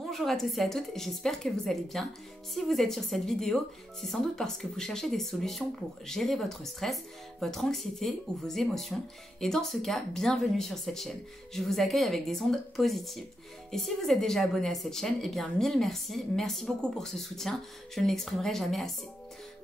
Bonjour à tous et à toutes, j'espère que vous allez bien. Si vous êtes sur cette vidéo, c'est sans doute parce que vous cherchez des solutions pour gérer votre stress, votre anxiété ou vos émotions. Et dans ce cas, bienvenue sur cette chaîne. Je vous accueille avec des ondes positives. Et si vous êtes déjà abonné à cette chaîne, eh bien mille merci. Merci beaucoup pour ce soutien, je ne l'exprimerai jamais assez.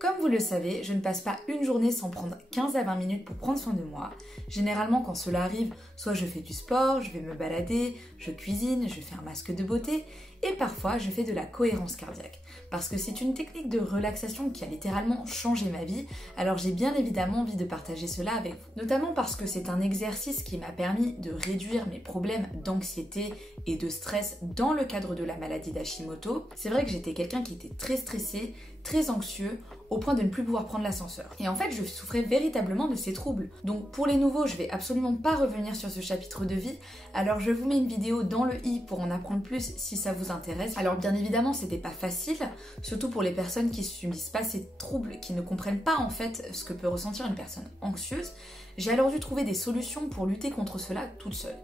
Comme vous le savez, je ne passe pas une journée sans prendre 15 à 20 minutes pour prendre soin de moi. Généralement, quand cela arrive, soit je fais du sport, je vais me balader, je cuisine, je fais un masque de beauté et parfois je fais de la cohérence cardiaque. Parce que c'est une technique de relaxation qui a littéralement changé ma vie, alors j'ai bien évidemment envie de partager cela avec vous. Notamment parce que c'est un exercice qui m'a permis de réduire mes problèmes d'anxiété et de stress dans le cadre de la maladie d'Hashimoto. C'est vrai que j'étais quelqu'un qui était très stressé, très anxieux, au point de ne plus pouvoir prendre l'ascenseur. Et en fait, je souffrais véritablement de ces troubles. Donc pour les nouveaux, je vais absolument pas revenir sur ce chapitre de vie, alors je vous mets une vidéo dans le i pour en apprendre plus si ça vous intéresse. Alors bien évidemment, c'était pas facile, surtout pour les personnes qui subissent pas ces troubles, qui ne comprennent pas en fait ce que peut ressentir une personne anxieuse. J'ai alors dû trouver des solutions pour lutter contre cela toute seule.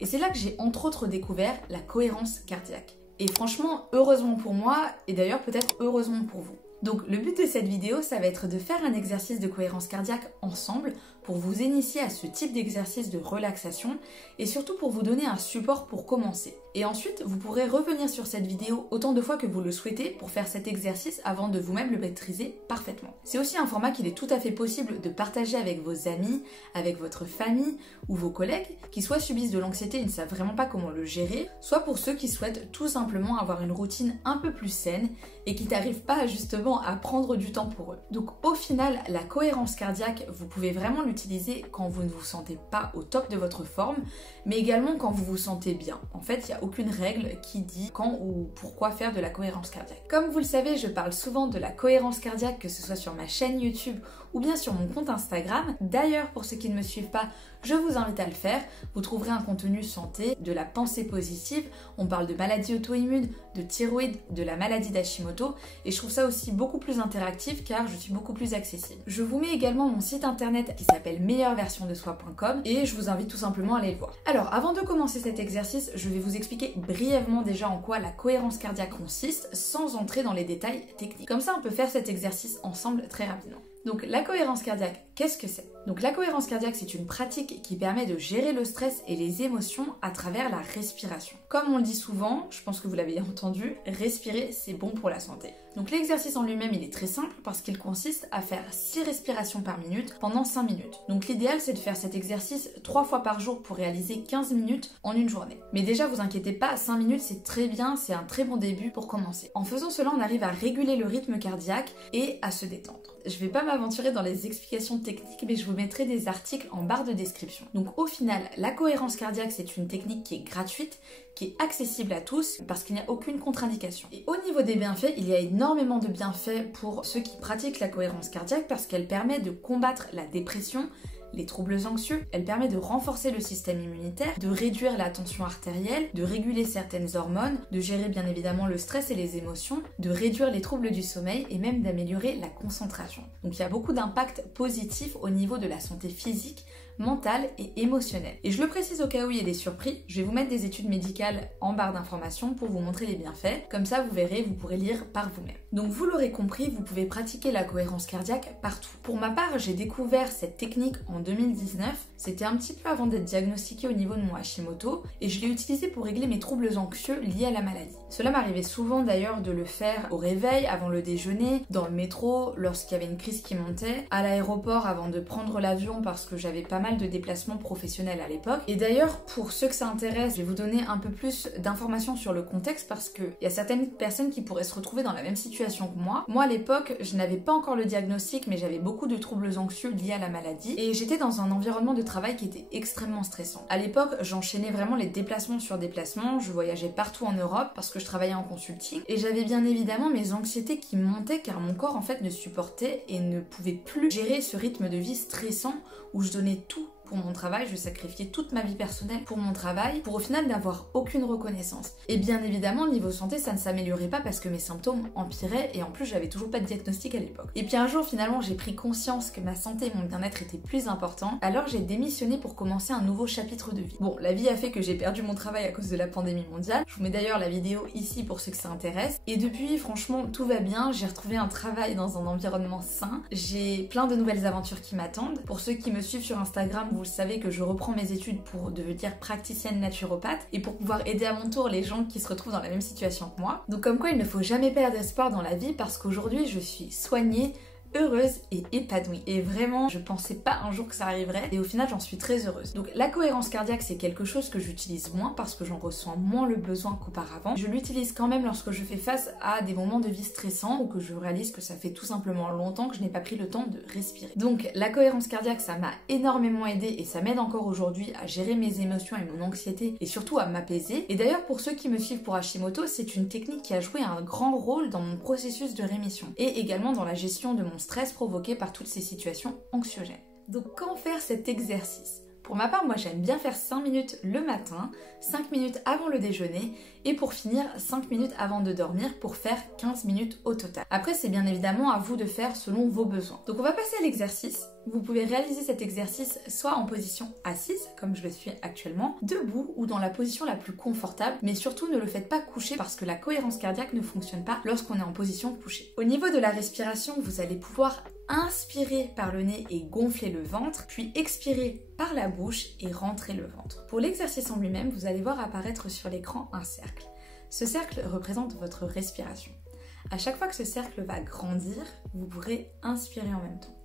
Et c'est là que j'ai entre autres découvert la cohérence cardiaque. Et franchement, heureusement pour moi, et d'ailleurs peut-être heureusement pour vous. Donc le but de cette vidéo, ça va être de faire un exercice de cohérence cardiaque ensemble pour vous initier à ce type d'exercice de relaxation et surtout pour vous donner un support pour commencer. Et ensuite, vous pourrez revenir sur cette vidéo autant de fois que vous le souhaitez pour faire cet exercice avant de vous-même le maîtriser parfaitement. C'est aussi un format qu'il est tout à fait possible de partager avec vos amis, avec votre famille ou vos collègues qui soit subissent de l'anxiété et ne savent vraiment pas comment le gérer, soit pour ceux qui souhaitent tout simplement avoir une routine un peu plus saine et qui n'arrivent pas justement à prendre du temps pour eux. Donc au final, la cohérence cardiaque, vous pouvez vraiment l'utiliser quand vous ne vous sentez pas au top de votre forme, mais également quand vous vous sentez bien. En fait, il n'y a aucune règle qui dit quand ou pourquoi faire de la cohérence cardiaque. Comme vous le savez, je parle souvent de la cohérence cardiaque, que ce soit sur ma chaîne YouTube ou bien sur mon compte Instagram. D'ailleurs, pour ceux qui ne me suivent pas, je vous invite à le faire. Vous trouverez un contenu santé, de la pensée positive. On parle de maladies auto-immunes, de thyroïde, de la maladie d'Hashimoto. Et je trouve ça aussi beaucoup plus interactif car je suis beaucoup plus accessible. Je vous mets également mon site internet qui s'appelle meilleurversiondesoi.com et je vous invite tout simplement à aller le voir. Alors, avant de commencer cet exercice, je vais vous expliquer brièvement déjà en quoi la cohérence cardiaque consiste sans entrer dans les détails techniques. Comme ça, on peut faire cet exercice ensemble très rapidement. Donc la cohérence cardiaque, qu'est-ce que c'est? Donc la cohérence cardiaque, c'est une pratique qui permet de gérer le stress et les émotions à travers la respiration. Comme on le dit souvent, je pense que vous l'avez entendu, respirer c'est bon pour la santé. Donc l'exercice en lui-même, il est très simple parce qu'il consiste à faire 6 respirations par minute pendant 5 minutes. Donc l'idéal, c'est de faire cet exercice 3 fois par jour pour réaliser 15 minutes en une journée. Mais déjà, vous inquiétez pas, 5 minutes c'est très bien, c'est un très bon début pour commencer. En faisant cela, on arrive à réguler le rythme cardiaque et à se détendre. Je vais pas m'aventurer dans les explications techniques, mais je vous mettrai des articles en barre de description. Donc au final, la cohérence cardiaque, c'est une technique qui est gratuite, qui est accessible à tous parce qu'il n'y a aucune contre-indication. Et au niveau des bienfaits, il y a énormément de bienfaits pour ceux qui pratiquent la cohérence cardiaque parce qu'elle permet de combattre la dépression, les troubles anxieux, elle permet de renforcer le système immunitaire, de réduire la tension artérielle, de réguler certaines hormones, de gérer bien évidemment le stress et les émotions, de réduire les troubles du sommeil et même d'améliorer la concentration. Donc il y a beaucoup d'impacts positifs au niveau de la santé physique, mentale et émotionnelle. Et je le précise au cas où il y a des surprises, je vais vous mettre des études médicales en barre d'informations pour vous montrer les bienfaits. Comme ça, vous verrez, vous pourrez lire par vous-même. Donc vous l'aurez compris, vous pouvez pratiquer la cohérence cardiaque partout. Pour ma part, j'ai découvert cette technique en 2019. C'était un petit peu avant d'être diagnostiquée au niveau de mon Hashimoto et je l'ai utilisée pour régler mes troubles anxieux liés à la maladie. Cela m'arrivait souvent d'ailleurs de le faire au réveil, avant le déjeuner, dans le métro, lorsqu'il y avait une crise qui montait, à l'aéroport avant de prendre l'avion parce que j'avais pas mal de déplacements professionnels à l'époque. Et d'ailleurs, pour ceux que ça intéresse, je vais vous donner un peu plus d'informations sur le contexte parce qu'il y a certaines personnes qui pourraient se retrouver dans la même situation que moi. Moi, à l'époque, je n'avais pas encore le diagnostic, mais j'avais beaucoup de troubles anxieux liés à la maladie et j'étais dans un environnement de travail qui était extrêmement stressant. À l'époque, j'enchaînais vraiment les déplacements sur déplacements, je voyageais partout en Europe parce que je travaillais en consulting et j'avais bien évidemment mes anxiétés qui montaient car mon corps en fait ne supportait et ne pouvait plus gérer ce rythme de vie stressant où je donnais tout pour mon travail, je sacrifiais toute ma vie personnelle pour mon travail, pour au final n'avoir aucune reconnaissance. Et bien évidemment, niveau santé, ça ne s'améliorait pas parce que mes symptômes empiraient et en plus j'avais toujours pas de diagnostic à l'époque. Et puis un jour finalement j'ai pris conscience que ma santé et mon bien-être étaient plus importants, alors j'ai démissionné pour commencer un nouveau chapitre de vie. Bon, la vie a fait que j'ai perdu mon travail à cause de la pandémie mondiale, je vous mets d'ailleurs la vidéo ici pour ceux que ça intéresse, et depuis franchement tout va bien, j'ai retrouvé un travail dans un environnement sain, j'ai plein de nouvelles aventures qui m'attendent. Pour ceux qui me suivent sur Instagram, vous le savez que je reprends mes études pour devenir praticienne naturopathe et pour pouvoir aider à mon tour les gens qui se retrouvent dans la même situation que moi. Donc comme quoi il ne faut jamais perdre espoir dans la vie parce qu'aujourd'hui je suis soignée, heureuse et épanouie. Et vraiment, je pensais pas un jour que ça arriverait et au final j'en suis très heureuse. Donc la cohérence cardiaque c'est quelque chose que j'utilise moins parce que j'en ressens moins le besoin qu'auparavant. Je l'utilise quand même lorsque je fais face à des moments de vie stressants ou que je réalise que ça fait tout simplement longtemps que je n'ai pas pris le temps de respirer. Donc la cohérence cardiaque ça m'a énormément aidé et ça m'aide encore aujourd'hui à gérer mes émotions et mon anxiété et surtout à m'apaiser. Et d'ailleurs pour ceux qui me suivent pour Hashimoto, c'est une technique qui a joué un grand rôle dans mon processus de rémission et également dans la gestion de mon stress provoqué par toutes ces situations anxiogènes. Donc quand faire cet exercice ? Pour ma part, moi j'aime bien faire 5 minutes le matin, 5 minutes avant le déjeuner et pour finir 5 minutes avant de dormir pour faire 15 minutes au total. Après c'est bien évidemment à vous de faire selon vos besoins. Donc on va passer à l'exercice. Vous pouvez réaliser cet exercice soit en position assise, comme je le suis actuellement, debout ou dans la position la plus confortable, mais surtout ne le faites pas coucher parce que la cohérence cardiaque ne fonctionne pas lorsqu'on est en position couchée. Au niveau de la respiration, vous allez pouvoir inspirer par le nez et gonfler le ventre, puis expirer par la bouche et rentrer le ventre. Pour l'exercice en lui-même, vous allez voir apparaître sur l'écran un cercle. Ce cercle représente votre respiration. À chaque fois que ce cercle va grandir, vous pourrez inspirer en même temps.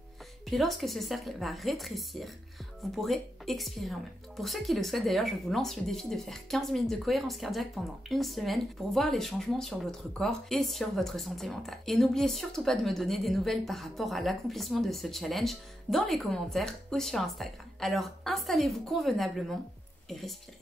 Puis lorsque ce cercle va rétrécir, vous pourrez expirer en même temps. Pour ceux qui le souhaitent d'ailleurs, je vous lance le défi de faire 15 minutes de cohérence cardiaque pendant une semaine pour voir les changements sur votre corps et sur votre santé mentale. Et n'oubliez surtout pas de me donner des nouvelles par rapport à l'accomplissement de ce challenge dans les commentaires ou sur Instagram. Alors installez-vous convenablement et respirez.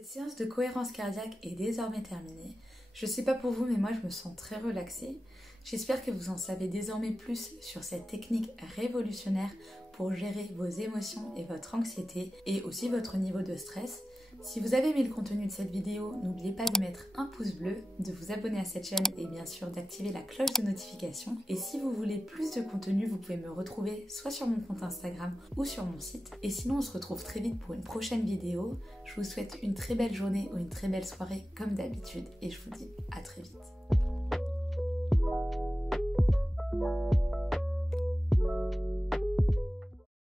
Cette séance de cohérence cardiaque est désormais terminée. Je sais pas pour vous, mais moi je me sens très relaxée. J'espère que vous en savez désormais plus sur cette technique révolutionnaire pour gérer vos émotions et votre anxiété et aussi votre niveau de stress. Si vous avez aimé le contenu de cette vidéo, n'oubliez pas de mettre un pouce bleu, de vous abonner à cette chaîne et bien sûr d'activer la cloche de notification. Et si vous voulez plus de contenu, vous pouvez me retrouver soit sur mon compte Instagram ou sur mon site. Et sinon, on se retrouve très vite pour une prochaine vidéo. Je vous souhaite une très belle journée ou une très belle soirée comme d'habitude et je vous dis à très vite.